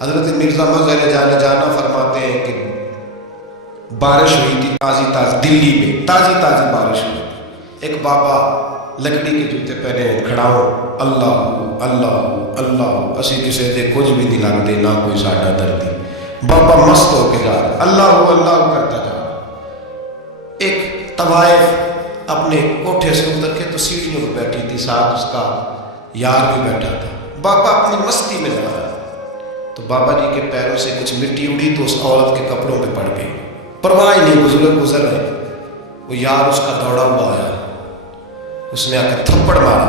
حضرت مرزا مظہر جانا فرماتے ہیں کہ بارش ہوئی تھی تازی دلی میں تازی بارش ہوئی. ایک بابا لکڑی کے جوتے پہنے کھڑا ہو اللہ اللہ اللہ اسی کسی دے کچھ بھی نہیں لگتے نہ کوئی ساڈا دردی. بابا مست ہو کے جا رہا اللہ اللہ کرتا جا رہا. ایک طوائف اپنے کوٹھے سے اتر کے تو سیڑھیوں پہ بیٹھی تھی, ساتھ اس کا یار بھی بیٹھا تھا. بابا اپنی مستی میں جا رہا تو بابا جی کے پیروں سے کچھ مٹی اڑی تو اس عورت کے کپڑوں پہ پڑ گئی. پرواہ نہیں, گزر رہے. وہ یار اس کا دوڑا ہوا آیا, اس نے آ کے تھپڑ مارا.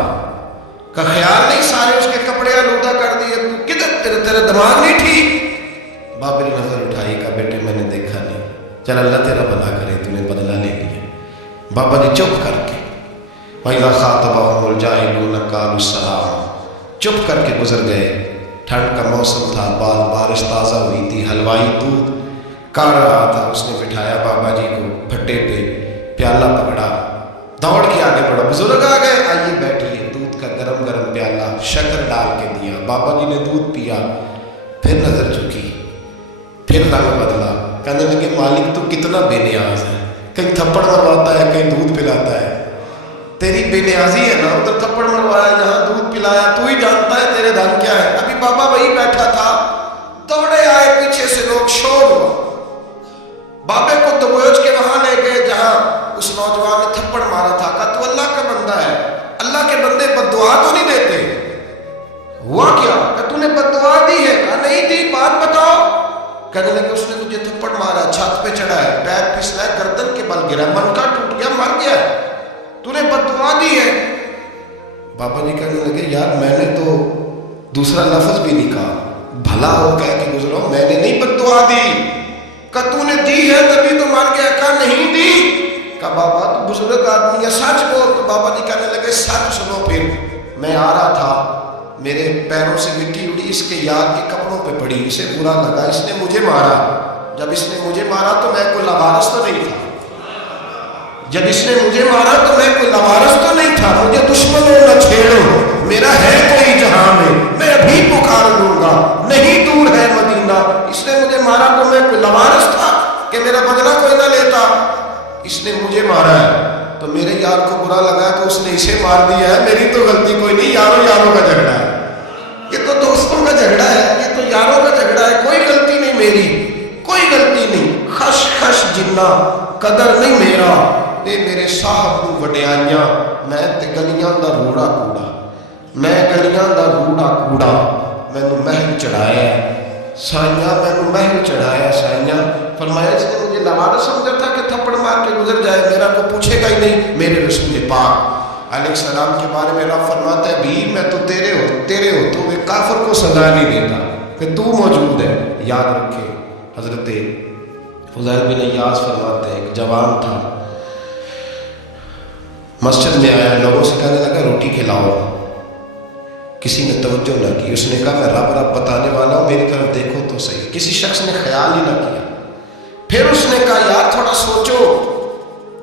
کا خیال نہیں سارے اس کے کپڑے آلودہ کر دیے, تو کدھر تیرے دماغ نہیں ٹھیک. بابا نے نظر اٹھائی, کہا بیٹے میں نے دیکھا نہیں, چل اللہ تیرا بھلا کرے, تو نے بدلہ لے لیا. بابا نے چپ کر کے وَإِذَا خَاطَبَهُمُ الْجَاهِلُونَ قَالُوا سَلَامًا چپ کر کے گزر گئے. ٹھنڈ کا موسم تھا, بارش تازہ ہوئی تھی, حلوائی دودھ کاڑ رہا تھا. اس نے بٹھایا بابا جی کو پھٹے پہ, پیالہ پکڑا, دوڑ کے آگے بڑھا. بزرگ آ گئے, آئیے بیٹھیے. دودھ کا گرم پیالہ شکر ڈال کے دیا. بابا جی نے دودھ پیا, پھر نظر جھکی, پھر رنگ بدلا. کہنے لگے مالک تو کتنا بے نیاز ہے, کہیں تھپڑ مرواتا ہے کہیں دودھ پلاتا ہے. تیری بے نیازی ہے نا, ادھر تھپڑ مروایا جہاں دودھ پلایا, تو ہی جانتا ہے تیرے دھن کیا ہے. ابھی بابا وہی بیٹھا تھا, دوڑے آئے پیچھے سے لوگ, شور ہوا. بابے کو دبوچ کے وہاں لے گئے جہاں اس نوجوان نے تھپڑ مارا تھا. کہا تو اللہ کا بندہ ہے, اللہ کے بندے بد دعا تو نہیں دیتے. ہوا کیا؟ کہ تو نے بد دعا دی ہے. کہا نہیں دی, بات بتاؤ. کہنے لگے اس نے تجھے تھپڑ مارا, چھت پہ چڑھا ہے, پیر پھسلا ہے, گردن کے بل گرا, من کا ٹوٹ گیا, مر گیا, تو نے بد دعا دی ہے. بابا جی کہنے لگے یار میں نے تو دوسرا لفظ بھی نہیں کہا, بھلا ہو کہہ کے گزرو, میں نے نہیں بد دعا دی. کہ تو نے دی ہے تبھی تو مر گیا. کہا نہیں دی. کہا بابا تو بزرگ آدمی ہے, سچ بول. تو بابا جی کہنے لگے سچ سنو. پھر میں آ رہا تھا, میرے پیروں سے مٹی اڑی, اس کے یار کے کپڑوں پہ پڑی, اسے برا لگا, اس نے مجھے مارا. جب اس نے مجھے مارا تو میں کوئی لوارث تو نہیں تھا. جب اس نے مجھے مارا تو میں کوئی لوارث تو نہیں تھا. مجھے دشمنوں نہ چھیڑو, میرا ہے کوئی جہاں میں ابھی پکار لوں گا, نہیں دور ہے مدینہ. اس نے مجھے مارا تو میں کوئی لوارث تھا کہ میرا بدلہ کوئی نہ لیتا. اس نے مجھے مارا ہے تو میرے یار کو برا لگا تو اس نے اسے مار دیا ہے, میری تو غلطی کوئی نہیں. یاروں کا جھگڑا ہے, یہ تو دوستوں کا جھگڑا ہے, یہ تو یاروں کا جھگڑا ہے. کوئی غلطی نہیں میری, کوئی غلطی نہیں. خش جنہ قدر نہیں میرا, اے میرے صاحب کو وڈیائیاں, میں تے گلیاں دا روڑا کوڑا, میں گلیاں دا روڑا کوڑا. مینوں محل چڑھایا سائیاں, مینوں محل چڑھایا سائیاں. فرمایا اس نے مجھے لوارث سمجھا تھا کہ تھپڑ مار کے گزر جائے, میرا کو پوچھے گا ہی نہیں. میرے رسول پاک علیہ السلام کے بارے میں رب فرماتا ہے بھی میں تو تیرے ہو تو ایک کافر کو سزا نہیں دیتا کہ تو موجود ہے. یاد رکھے حضرت فضیل بن ایاز فرماتے ہیں ایک جوان تھا, مسجد میں آیا, لوگوں سے کہنے لگا روٹی کھلاؤ. کسی نے توجہ نہ کی. اس نے کہا میں رب بتانے والا ہوں, میری طرف دیکھو تو صحیح. کسی شخص نے خیال ہی نہ کیا. پھر اس نے کہا یار تھوڑا سوچو,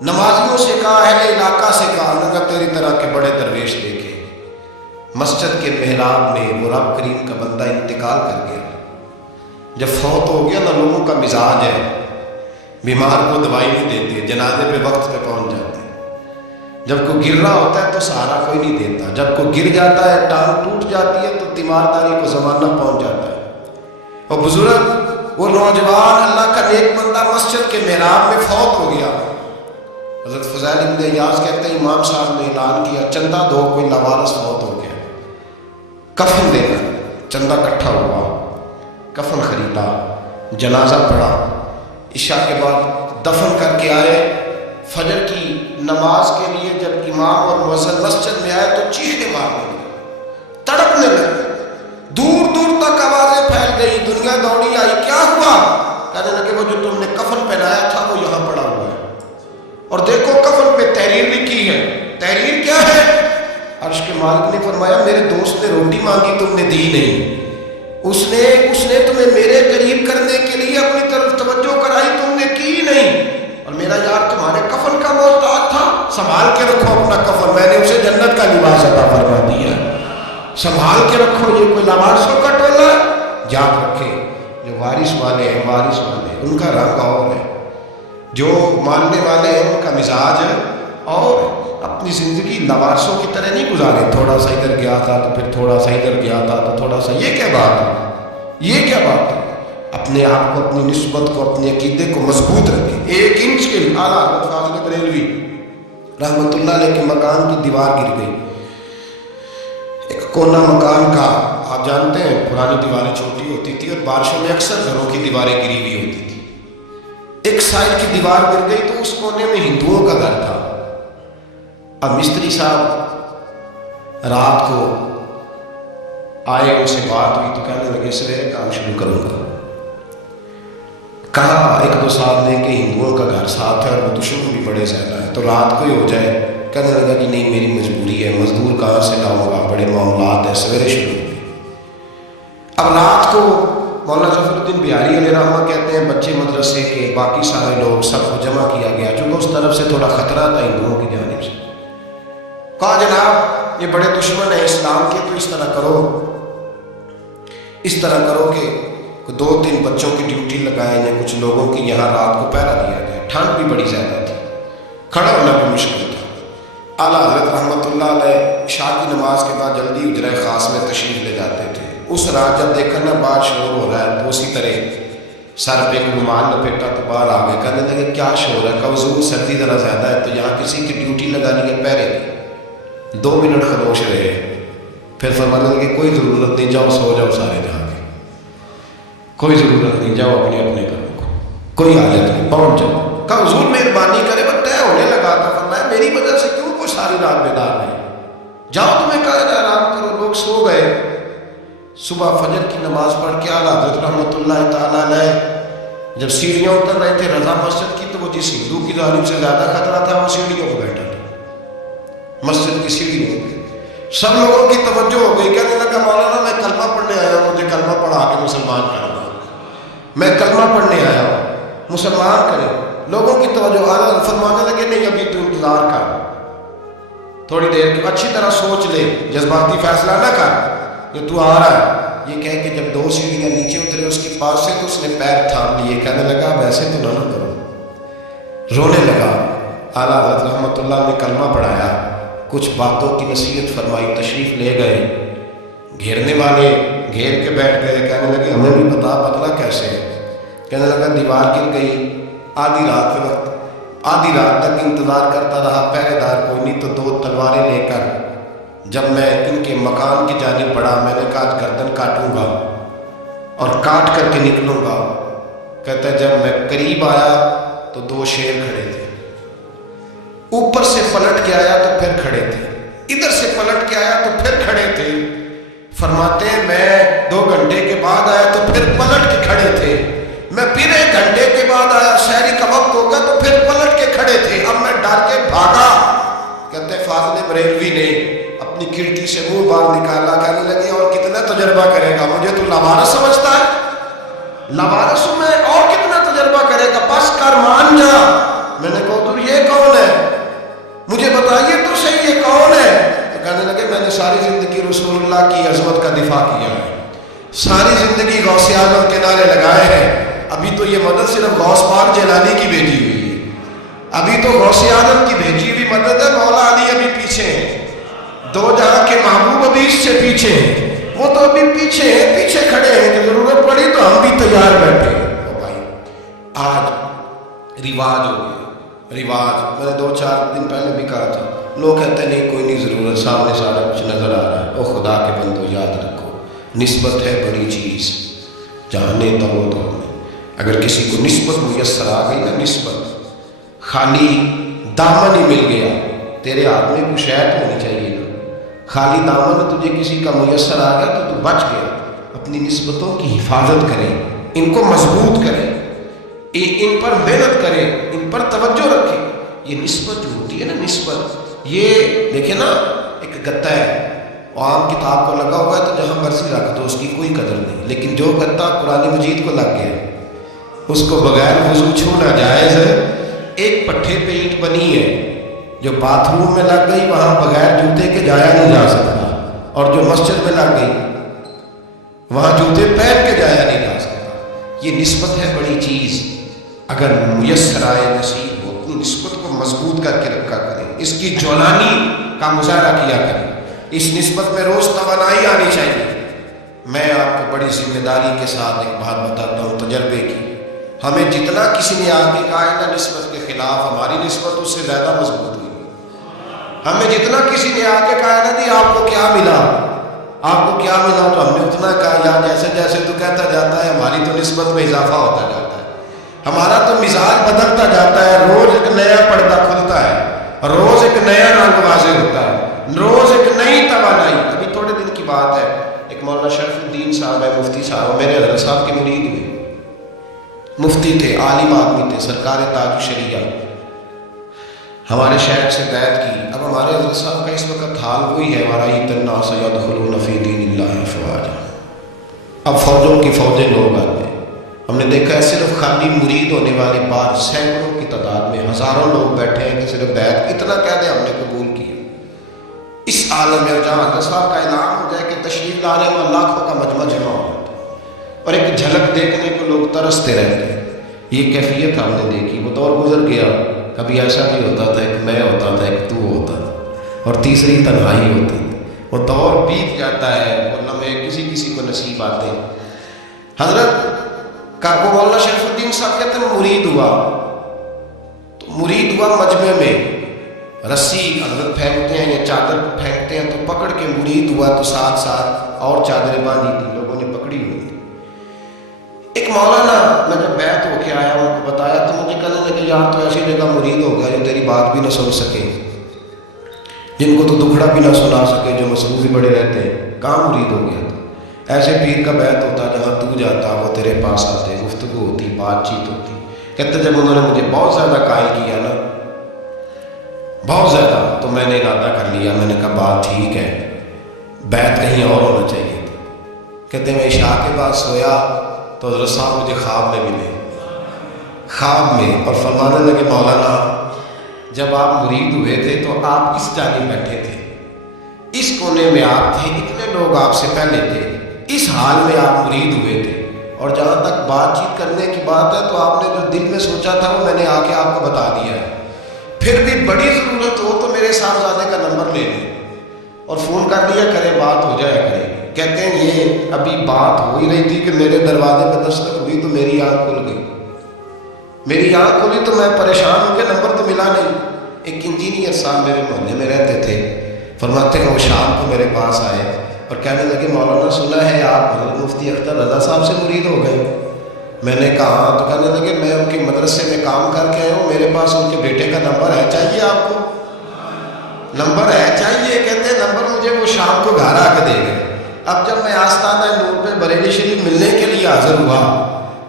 نمازیوں سے کہا, اہل علاقہ سے کہا, مگر تیری طرح کے بڑے درویش دیکھے. مسجد کے محراب میں وہ رب کریم کا بندہ انتقال کر گیا. جب فوت ہو گیا نا, لوگوں کا مزاج ہے بیمار کو دوائی نہیں دیتے, جنازے پہ وقت پہ پہنچ جاتے. جب کوئی گر رہا ہوتا ہے تو سہارا کوئی نہیں دیتا, جب کوئی گر جاتا ہے, ٹانگ ٹوٹ جاتی ہے, تو تیمارداری کو زمانہ پہنچ جاتا ہے. اور بزرگ وہ نوجوان اللہ کا نیک بندہ مسجد کے محراب میں فوت ہو گیا. حضرت فضیل بن ایاز کہتے ہیں امام صاحب نے اعلان کیا چندہ دو, کوئی لوارث فوت ہو گیا, کفن دینا. چندہ اکٹھا ہوا, کفن خریدا, جنازہ پڑھا, عشاء کے بعد دفن کر کے آئے. فجر کی نماز کے لیے جب امام اور مؤذن مسجد میں آئے تو چیخے مارنے لگے, تڑپنے لگے, دور دور تک آوازیں پھیل گئی, دنیا دوڑی آئی. کیا ہوا؟ کہنے لگے وہ جو تم نے کفن پہنایا تھا وہ یہاں پڑا ہوا ہے, اور دیکھو کفن پہ تحریر لکھی ہے. تحریر کیا ہے؟ عرش کے مالک نے فرمایا میرے دوست نے روٹی مانگی, تم نے دی نہیں. اس نے تمہیں میرے قریب کرنے کے لیے اپنی طرف توجہ کرائی, تم نے کی نہیں. اور میرا یار تمہارے کفن کا محتاج تھا, سنبھال کے رکھو اپنا کفن, میں نے اسے جنت کا لباس عطا فرما دیا, سنبھال کے رکھو. یہ کوئی لوارثوں کا ٹولہ ہے, یاد رکھیں جو وارث والے ہیں، وارث والے ان کا رنگ اور ہے، جو ماننے والے ہیں ان کا مزاج ہے اور اپنی زندگی لوارثوں کی طرح نہیں گزارے، تھوڑا سا ادھر گیا تھا تو پھر تھوڑا سا ادھر گیا تھا تو تھوڑا سا، یہ کیا بات ہے، یہ کیا بات ہے؟ اپنے آپ کو، اپنی نسبت کو، اپنے عقیدے کو مضبوط رکھیں۔ 1 انچ کے اعلیٰ حضرت فاضل بریلوی رحمۃ اللہ علیہ کے مکان کی دیوار گر گئی، ایک کونا مکان کا، آپ جانتے ہیں پرانی دیواریں چھوٹی ہوتی تھی اور بارشوں میں اکثر گھروں کی دیواریں گری ہوئی ہوتی تھی، ایک سائڈ کی دیوار گر گئی تو اس کونے میں ہندوؤں کا گھر تھا۔ اب مستری صاحب رات کو آئے، ان سے بات ہوئی تو کہنے لگے سویرے کام شروع کروں گا۔ کہا 1-2 سال لے کے ہندوؤں کا گھر ساتھ ہے اور وہ دشمن بھی بڑے زیادہ ہے تو رات کو ہی ہو جائے۔ کہنے لگا کہ نہیں میری مجبوری ہے، مزدور کہاں سے لاؤں گا، بڑے معاملات ہیں، سویرے شروع ہوں گے۔ اب رات کو مولانا ظفر الدین بہاری علیہ رحمہ کہتے ہیں بچے مدرسے کے باقی سارے لوگ سب کو جمع کیا گیا، چونکہ اس طرف سے تھوڑا خطرہ تھا ہندوؤں کی جانب سے۔ کہا جناب یہ بڑے دشمن ہیں اسلام کے، تو اس طرح کرو کہ 2-3 بچوں کی ڈیوٹی لگائیں یا کچھ لوگوں کی یہاں رات کو پہرا دیا جائے، ٹھنڈ بھی بڑی زیادہ تھی، کھڑا ہونا بھی مشکل تھا۔ اعلیٰ حضرت رحمۃ اللہ علیہ عشاء کی نماز کے بعد جلدی حجرہ خاص میں تشریف لے جاتے تھے۔ اس رات جب دیکھا نا بعد شور ہو رہا ہے تو اسی طرح سر پہ ایک رومال لپیٹا تو باہر آ گئے، کہنے لگے کیا شور ہے؟ کہ حضور سردی ذرا زیادہ ہے تو یہاں کسی کی ڈیوٹی لگانی ہے پہرے کی۔ 2 منٹ خاموش رہے، پھر فرمانے لگے کوئی ضرورت نہیں، جاؤ سو جاؤ سارے جا کے، کوئی ضرورت نہیں، جاؤ اپنے اپنے کاموں کو، کوئی حاجت نہیں، پہنچ جاؤ۔ کہا حضور مہربانی کرے، وہ طے ہونے لگا تھا، فرمایا میری وجہ سے کیوں کوئی ساری رات بیدار نہیں، جاؤ تمہیں کہا جائے آرام کرو۔ لوگ سو گئے، صبح فجر کی نماز پڑھ کے اعلیٰ حضرت رحمۃ اللہ تعالیٰ علیہ جب سیڑھیاں اتر رہے تھے رضا مسجد کی، تو وہ جس ہندو کی جانب سے زیادہ خطرہ تھا وہ سیڑھیوں پہ بیٹھا تھا، مسجد کی سیڑھیوں پہ۔ سب لوگوں کی توجہ ہو گئی، کہنے لگا مولانا میں کلمہ پڑھنے آیا ہوں، مجھے کلمہ پڑھا کے مسلمان کرنا، میں کلمہ پڑھنے آیا ہوں، مسلمان کرے۔ لوگوں کی توجہ، اعلیٰ فرمانے لگے نہیں ابھی تو انتظار کر، تھوڑی دیر کی اچھی طرح سوچ لے، جذباتی فیصلہ نہ کر کہ تو آ رہا ہے۔ یہ کہہ کے جب 2 سیڑھیاں نیچے اترے اس کے پاس سے تو اس نے پیر تھام لیے، کہنے لگا ویسے تو نہ کرو، رونے لگا۔ اعلیٰ حضرت رحمۃ اللہ نے کلمہ پڑھایا، کچھ باتوں کی نصیحت فرمائی، تشریف لے گئے۔ گھیرنے والے گھیر کے بیٹھ گئے، کہنے لگے ہمیں بھی بتا بدلا کیسے ہے؟ کہنے لگا دیوار گر گئی، آدھی رات تک انتظار کرتا رہا، پہرے دار کوئی نہیں، تو 2 تلواریں لے کر جب میں ان کے مکان کی جانب بڑھا، میں نے کہا گردن کاٹوں گا اور کاٹ کر کے نکلوں گا۔ کہتا ہے جب میں قریب آیا تو 2 شیر کھڑے تھے، اوپر سے پلٹ کے آیا تو پھر کھڑے تھے، ادھر سے پلٹ کے آیا تو پھر کھڑے تھے۔ فرماتے ہیں میں 2 گھنٹے کے بعد آیا تو پھر پلٹ کے کھڑے تھے، میں پھر 1 گھنٹے کے بعد آیا، شہری کا وقت ہو گیا تو پھر پلٹ کے کھڑے تھے، اب میں ڈر کے بھاگا۔ کہتے ہیں فاضل بریلوی نے اپنی کھڑکی سے منہ باہر نکالا، کہنے لگے اور کتنا تجربہ کرے گا، مجھے تو لوارث سمجھتا ہے، لوارث ہوں میں، اور کتنا تجربہ کرے گا، بس کر مان جا۔ میں نے کہا حضور یہ کون ہے، مجھے بتائیے تو صحیح یہ کون ہے؟ تو کہنے لگے میں نے ساری زندگی رسول اللہ کی عظمت کا دفاع کیا ہے، ساری زندگی غوث اعظم کے نعرے لگائے ہیں، ابھی تو یہ مدد صرف غوث پاک جیلانی کی بھیجی ہوئی ہے، ابھی تو غوث اعظم کی بھیجی ہوئی مدد ہے، مولا علی ابھی پیچھے ہیں، 2 جہاں کے محبوب ابھی اس سے پیچھے ہیں، وہ تو ابھی پیچھے ہیں، پیچھے کھڑے ہیں کہ ضرورت پڑی تو ہم بھی تیار بیٹھے ہیں۔ بھائی آج رواج ہو گیا، رواج، میں نے 2-4 دن پہلے بھی کہا تھا، لوگ کہتے ہیں نہیں کوئی نہیں ضرورت، سامنے سارا کچھ نظر آ رہا ہے۔ او خدا کے بندو یاد رکھو، نسبت ہے بڑی چیز، جانے دو میں اگر کسی کو نسبت میسر آ گئی نا، نسبت، خالی دامن ہی مل گیا، تیرے ہاتھ میں کچھ شاید ہونی چاہیے نا، خالی دامن تجھے کسی کا میسر آ گیا تو بچ گیا۔ اپنی نسبتوں کی حفاظت کریں، ان کو مضبوط کریں، ان پر محنت کریں، ان پر توجہ رکھیں۔ یہ نسبت جو ہوتی ہے نا، نسبت، یہ دیکھیں نا، ایک گتا ہے عام کتاب کو لگا ہوا ہے تو جہاں مرضی رکھ دو، اس کی کوئی قدر نہیں، لیکن جو گتا قرآن مجید کو لگ گیا اس کو بغیر وضو چھونا جائز ہے۔ ایک پٹھے پہ اینٹ بنی ہے، جو باتھ روم میں لگ گئی وہاں بغیر جوتے کے جایا نہیں جا سکتا، اور جو مسجد میں لگ گئی وہاں جوتے پہن کے جایا نہیں جا سکتا. یہ نسبت ہے بڑی چیز. اگر میسر آئے نصیب ہو اپنی نسبت کو مضبوط کر کے رکھا کریں، اس کی جولانی کا مظاہرہ کیا کریں. اس نسبت میں روز توانائی آنی چاہیے. میں آپ کو بڑی ذمہ داری کے ساتھ ایک بات بتاتا ہوں تجربے کی. ہمیں جتنا کسی نے آ کے کہا ہے نا نسبت کے خلاف، ہماری نسبت اس سے زیادہ مضبوط ہوئی. ہمیں جتنا کسی نے آ کے کہا ہے نا جی آپ کو کیا ملا، آپ کو کیا ملا، تو ہم نے اتنا کہا یا جیسے جیسے تو کہتا جاتا ہے ہماری تو نسبت میں اضافہ ہوتا جاتا ہے، ہمارا تو مزاج بدلتا جاتا ہے. روز ایک نیا پردہ کھلتا ہے، روز ایک نیا رنگ واضح ہوتا ہے، روز ایک نئی توانائی. ابھی تھوڑے دن کی بات ہے، ایک مولانا شرف الدین صاحب ہے، مفتی صاحب، میرے حضرت صاحب کے مرید ہوئے. مفتی تھے، عالم آدمی تھے، سرکار تاج شریعہ. ہمارے شہر سے بیعت کی. اب ہمارے حضرت صاحب کا اس وقت حال وہی ہے وَرَأَيْتَ النَّاسَ يَدْخُلُونَ فِي دِينِ اللَّهِ أَفْوَاجًا. اب فوجوں کی فوجیں لوگ آتے ہیں. ہم نے دیکھا ہے صرف خالی مرید ہونے والے بار سینکڑوں کی تعداد میں ہزاروں لوگ بیٹھے ہیں کہ صرف بیعت اتنا کہہ دیں ہم نے قبول کیا. اس عالم میں جہاں حضرت صاحب کا اعلان ہو جائے کہ تشریف لا رہے ہیں لاکھوں کا مجمع جمع ہو جاتا ہے اور ایک جھلک دیکھنے کو لوگ ترستے رہتے ہیں. یہ کیفیت ہم نے دیکھی. وہ دور گزر گیا. کبھی ایسا بھی ہوتا تھا ایک میں ہوتا تھا ایک تو ہوتا تھا اور تیسری تنہائی ہوتی تھی. وہ دور بیت جاتا ہے، وہ لمحے کسی کسی کو نصیب آتے ہیں. حضرت کا وہ مولانا شریف الدین صاحب کہتے ہیں مرید ہوا تو مرید ہوا مجمع میں رسی حضرت پھینکتے ہیں یا چادر پھینکتے ہیں تو پکڑ کے مرید ہوا تو ساتھ ساتھ اور چادریں باندھی تھی لوگوں نے پکڑی ہوئی تھی. ایک مولانا میں جب بیعت ہو کے آیا ان کو بتایا تو مجھے کہنے لگے یار تو ایسی جگہ مرید ہو گیا جو تیری بات بھی نہ سن سکے، جن کو تو دکھڑا بھی نہ سنا سکے، جو مصروف بھی بڑے رہتے ہیں. کہاں مرید ہو گیا؟ ایسے پیر کا بیعت ہوتا جہاں تو جاتا وہ تیرے پاس آتے، گفتگو ہوتی، بات چیت ہوتی. کہتے جب انہوں نے مجھے بہت زیادہ قائل کیا نا، بہت زیادہ، تو میں نے ارادہ کر لیا. میں نے کہا بات ٹھیک ہے، بیعت کہیں اور ہونا چاہیے تھی. کہتے میں عشاء کے بعد سویا تو حضرت صاحب مجھے خواب میں ملے، خواب میں، اور فرمانے لگے مولانا جب آپ مرید ہوئے تھے تو آپ اس جانب بیٹھے تھے، اس کونے میں آپ تھے، اتنے لوگ آپ سے پہلے تھے، اس حال میں آپ مرید ہوئے تھے. اور جہاں تک بات چیت کرنے کی بات ہے تو آپ نے جو دل میں سوچا تھا وہ میں نے آ کے آپ کو بتا دیا ہے. پھر بھی بڑی ضرورت ہو تو میرے صاحبزادے کا نمبر لے لیں اور فون کر لیا کرے، بات ہو جایا کرے. کہتے ہیں یہ ابھی بات ہو ہی رہی تھی کہ میرے دروازے پہ دستک ہوئی تو میری آنکھ کھل گئی. میری آنکھ کھلی تو میں پریشان ہو کے نمبر تو ملا نہیں. ایک انجینئر صاحب میرے محلے میں رہتے تھے، فرماتے ہیں وہ شام کو میرے پاس آئے اور کہنے لگے مولانا سنا ہے آپ حضرت مفتی اختر رضا صاحب سے مرید ہو گئے. میں نے کہا ہاں. تو کہنے لگے میں ان کے مدرسے میں کام کر کے آیا ہوں، میرے پاس ان کے بیٹے کا نمبر ہے، چاہیے آپ کو؟ نمبر ہے چاہیے؟ کہتے ہیں نمبر مجھے وہ شام کو گھر آ کے دے گئے. اب جب میں آستانہ نور پہ بریلی شریف ملنے کے لیے حاضر ہوا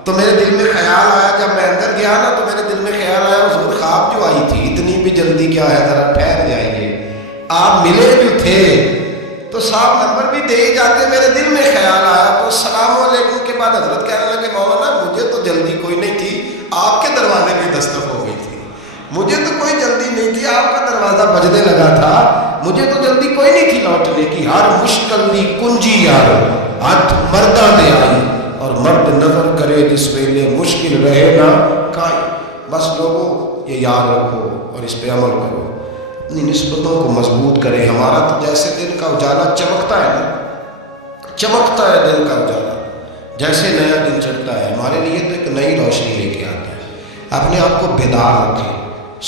تو میرے دل میں خیال آیا، جب میں اندر گیا نا تو میرے دل میں خیال آیا حضور خواب جو آئی تھی اتنی بھی جلدی کیا ہے، ذرا ٹھہر جائیں گے، آپ ملے جو تھے تو صاحب نمبر بھی دے ہی جاتے. میرے دل میں خیال آیا تو السلام علیکم کے بعد حضرت کہنے لگے مولانا مجھے تو جلدی کوئی نہیں تھی، آپ کے دروازے پہ دستک ہو گئی تھی. مجھے تو کوئی جلدی نہیں تھی، آپ کا دروازہ بجنے لگا تھا، مجھے تو جلدی کوئی نہیں تھی لوٹنے کی. ہر مشکل دی کنجی یار ہاتھ مردہ دے آئی اور مرد نظر کرے جس ویلے مشکل رہے نا کائی. بس لوگوں یہ یاد رکھو اور اس پہ عمل کرو، اپنی نسبتوں کو مضبوط کریں. ہمارا تو جیسے دل کا اجالا چمکتا ہے نا، چمکتا ہے دل کا اجالا، جیسے نیا دن چڑھتا ہے ہمارے لیے تو ایک نئی روشنی لے کے آتا ہے. اپنے آپ کو بیدار رکھیں.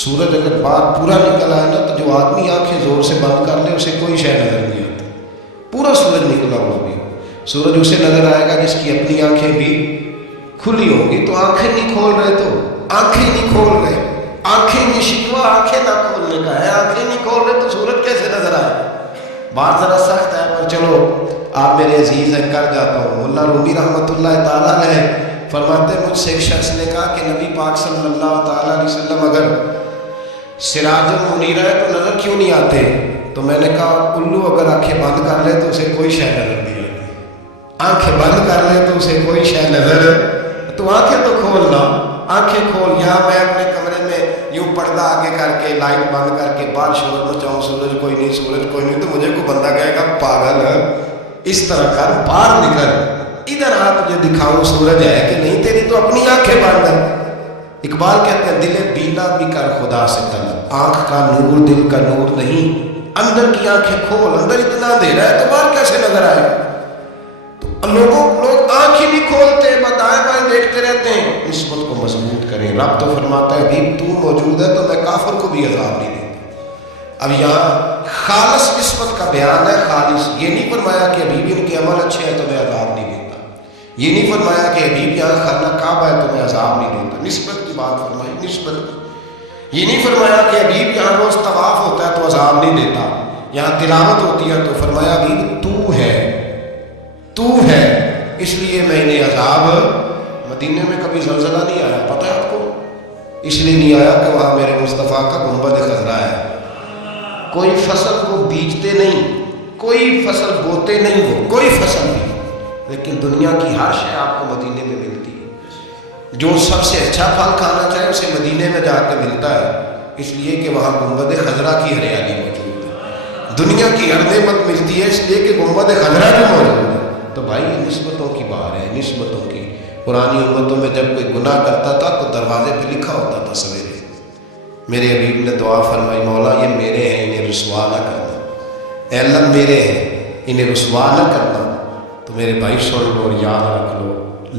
سورج اگر باہر پورا نکل آئے نا تو جو آدمی آنکھیں زور سے بند کر لے اسے کوئی شے نظر نہیں آتی. پورا سورج نکلا ہوا بھی سورج اسے نظر آئے گا جس کی اپنی آنکھیں بھی کھلی ہوں گی. تو آنکھیں نہیں کھول رہے تو آنکھیں نہیں کھول رہے، آنکھیں نہیں شکوا آنکھیں نہ کھولنے کا ہے. آنکھیں نہیں کھول رہے تو سورج کیسے نظر آئے؟ بات ذرا سخت ہے پر چلو آپ میرے عزیز ہیں کر جاتا ہوں. مولانا رومی رحمۃ اللہ تعالیٰ علیہ فرماتے ہیں مجھ سے ایک شخص نے کہا کہ نبی پاک صلی اللہ تعالیٰ علیہ وسلم اگر سراج منیر ہے تو نظر کیوں نہیں آتے؟ تو میں نے کہا الو اگر آنکھیں بند کر لے تو اسے کوئی شے نظر نہیں آتی. آنکھیں بند کر لے تو اسے کوئی شے نظر، تو آنکھیں تو کھولنا، آنکھیں کھول. یہاں میں اپنے کمرے میں یوں پردہ آگے کر کے لائٹ بند کر کے باہر شورج مچاؤں، سورج کوئی نہیں، سورج کوئی نہیں، تو مجھے کوئی بندہ کہے گا پاگل ہے، اس طرح کر، باہر نکل، ادھر آ تجھے دکھاؤں سورج ہے کہ نہیں، تیری تو اپنی آنکھیں بند ہیں۔ اقبال کہتے ہیں دل بینا بھی کر خدا سے طلب، آنکھ کا نور دل کا نور نہیں، اندر کی آنکھیں کھول، اندر اتنا اندھیرا ہے تو باہر کیسے نظر آئے؟ تو لوگ آنکھ ہی نہیں کھولتے، دائیں بائیں دیکھتے رہتے ہیں۔ نسبت کو مضبوط کریں۔ رب تو فرماتا ہے حبیب تو موجود ہے تو میں کافر کو بھی عذاب نہیں دیتا۔ اب یہاں خالص نسبت کا بیان ہے، خالص، یہ نہیں فرمایا کہ حبیب ان کے عمل اچھے ہیں تو میں عذاب نہیں دیتا، یہ نہیں فرمایا کہ حبیب یہاں خانہ کعبہ ہے تو میں عذاب نہیں دیتا، نسبت کی بات فرمائی، نسبت کی۔ یہ نہیں فرمایا کہ حبیب یہاں روز طواف ہوتا ہے تو عذاب نہیں دیتا، یہاں تلاوت ہوتی ہے تو فرمایا حبیب تو ہے، تو ہے، اس لیے میں انہیں عذاب۔ مدینے میں کبھی زلزلہ نہیں آیا، پتہ ہے آپ کو؟ اس لیے نہیں آیا کہ وہاں میرے مصطفیٰ کا گنبد خضرا ہے۔ کوئی فصل وہ بیجتے نہیں، کوئی فصل بوتے نہیں، وہ کوئی فصل نہیں، لیکن دنیا کی ہر شے آپ کو مدینے میں ملتی ہے۔ جو سب سے اچھا پھل کھانا چاہے اسے مدینے میں جا کے ملتا ہے، اس لیے کہ وہاں گنبد خضرا کی ہریالی موجود ہے۔ دنیا کی ہر نعمت ملتی ہے اس لیے کہ گنبد خضرا بھی موجود ہے۔ تو بھائی یہ نسبتوں کی بات ہے، نسبتوں کی۔ پرانی امتوں میں جب کوئی گناہ کرتا تھا تو دروازے پہ لکھا ہوتا تھا سویرے، میرے حبیب نے دعا فرمائی مولا یہ میرے ہیں انہیں رسوا نہ کرنا، اے اللہ میرے ہیں انہیں رسوا نہ کرنا۔ تو میرے بھائی سن لو اور یاد رکھ لو،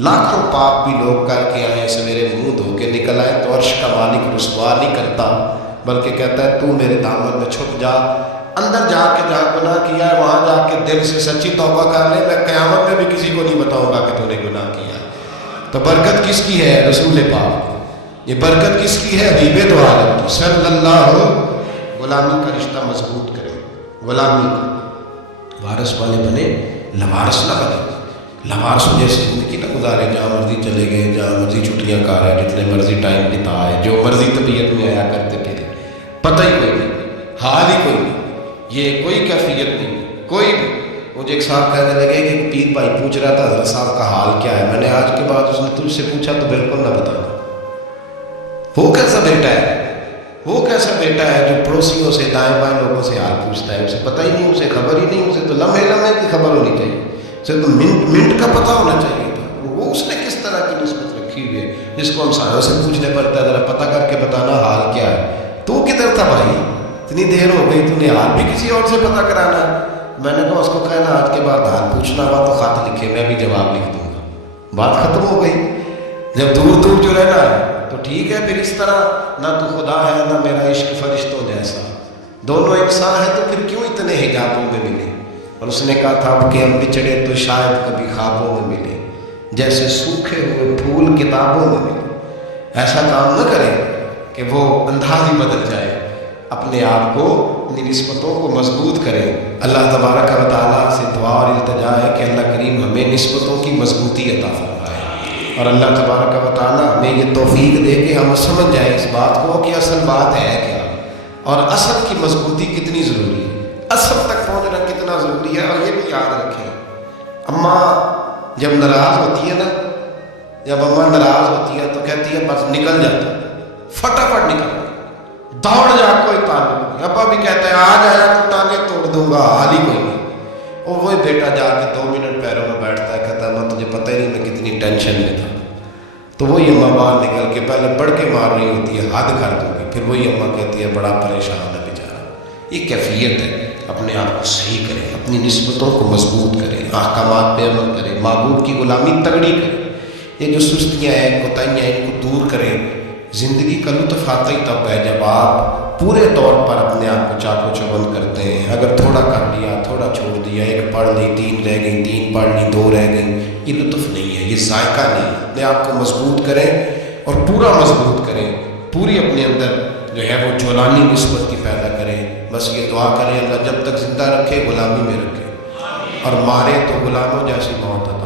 لاکھوں پاپ بھی لوگ کر کے آئے، سویرے منہ دھو کے نکل آئے تو عرش کا مالک رسوا نہیں کرتا، بلکہ کہتا ہے تو میرے دامن میں چھپ جا، اندر جا کے جہاں گناہ کیا ہے وہاں جا کے دل سے سچی توبہ کر لے، میں قیامت میں بھی کسی کو نہیں بتاؤں گا کہ تو نے گناہ کیا۔ تو برکت کس کی ہے؟ رسول پاک۔ یہ برکت کس کی ہے؟ حبیب دو عالم کی صلی اللہ علیہ وسلم۔ غلامی کا رشتہ مضبوط کریں، غلامی کا وارث والے بنے، لوارث نہ بنے۔ لوارث جیسی زندگی نہ گزارے، جہاں مرضی چلے گئے، جہاں مرضی چھٹیاں کار ہے، جتنے مرضی ٹائم بتا ہے، جو مرضی طبیعت میں آیا کرتے پھرے، پتہ ہی کوئی نہیں، حال ہی کوئی نہیں، یہ کوئی کیفیت نہیں، کوئی نہیں۔ مجھے ایک صاحب کہنے لگے کہ پیر بھائی پوچھ رہا تھا حضرت صاحب کا حال کیا ہے، میں نے آج کے بعد اس نے تجھ سے پوچھا تو بالکل نہ بتانا۔ وہ کیسا بیٹا ہے، وہ کیسا بیٹا ہے جو پڑوسیوں سے دائیں بائیں لوگوں سے حال پوچھتا ہے، اسے پتہ ہی نہیں، اسے خبر ہی نہیں، اسے تو لمحے لمحے کی خبر ہونی چاہیے، اسے تو منٹ منٹ کا پتہ ہونا چاہیے تھا۔ وہ اس نے کس طرح کی نسبت رکھی ہوئی ہے جس کو ہم سایوں سے پوچھنے پڑتا ہے ذرا پتہ کر کے بتانا حال کیا ہے۔ تو کدھر تھا بھائی، اتنی دیر ہو گئی، تو نے حال بھی کسی اور سے پتہ کرانا ہے۔ میں نے کہا اس کو کہنا آج کے بعد حال پوچھنا ہوا تو خط لکھے، میں بھی جواب لکھ دوں گا، بات ختم ہو گئی۔ جب دور دور جو رہنا ہے تو ٹھیک ہے، پھر اس طرح نہ تو خدا ہے نہ میرا عشق فرشتوں جیسا، دونوں یکساں ہیں تو پھر کیوں اتنے حجابوں میں ملے؟ اور اس نے کہا تھا کہ ہم بچھڑے تو شاید کبھی خوابوں میں ملے، جیسے سوکھے ہوئے پھول کتابوں میں ملے۔ ایسا کام نہ کرے کہ وہ انداز ہی بدل جائے، اپنے آپ کو اپنی نسبتوں کو مضبوط کریں۔ اللہ تبارک و تعالیٰ سے دعا اور التجا ہے کہ اللہ کریم ہمیں نسبتوں کی مضبوطی عطا فرمائے، اور اللہ تبارک و تعالیٰ ہمیں یہ توفیق دے کہ ہم سمجھ جائیں اس بات کو کہ اصل بات ہے کیا، اور اصل کی مضبوطی کتنی ضروری ہے، اصل تک پہنچنا کتنا ضروری ہے۔ اور یہ بھی یاد رکھیں، اماں جب ناراض ہوتی ہے نا، جب اماں ناراض ہوتی ہے تو کہتی ہے بس نکل جاتا، فٹافٹ نکل دوڑ جا، کوئی تعلق نہیں۔ ابا بھی کہتا ہے آ جایا تو ٹانگیں توڑ دوں گا، حال ہی کوئی نہیں۔ اور وہی بیٹا جا کے 2 منٹ پیروں میں بیٹھتا ہے، کہتا ہے ماں تجھے پتہ ہی نہیں میں کتنی ٹینشن میں تھا۔ تو وہی اماں باہر نکل کے پہلے پڑھ کے مار رہی ہوتی ہے، حد کر دوں گی، پھر وہی اماں کہتی ہے بڑا پریشان ہے بیچارہ۔ یہ کیفیت ہے، اپنے آپ کو صحیح کریں، اپنی نسبتوں کو مضبوط کریں، احکامات پہ عمل کریں، معبود کی غلامی تگڑی کریں۔ یہ جو سستیاں ہیں، کوتاہیاں ہیں، ان کو دور کریں۔ زندگی کا لطف آتا ہی تب ہے جب آپ پورے طور پر اپنے آپ کو چاق و چوبند کرتے ہیں۔ اگر تھوڑا کر لیا، تھوڑا چھوڑ دیا، 1 پڑھ لی 3 رہ گئی، 3 پڑھ لی 2 رہ گئی، یہ لطف نہیں ہے، یہ ذائقہ نہیں ہے۔ اپنے آپ کو مضبوط کریں اور پورا مضبوط کریں، پوری اپنے اندر جو ہے وہ جولانی نسبت کی پیدا کریں۔ بس یہ دعا کریں اللہ جب تک زندہ رکھے غلامی میں رکھے، اور مارے تو غلاموں جیسی موت عطا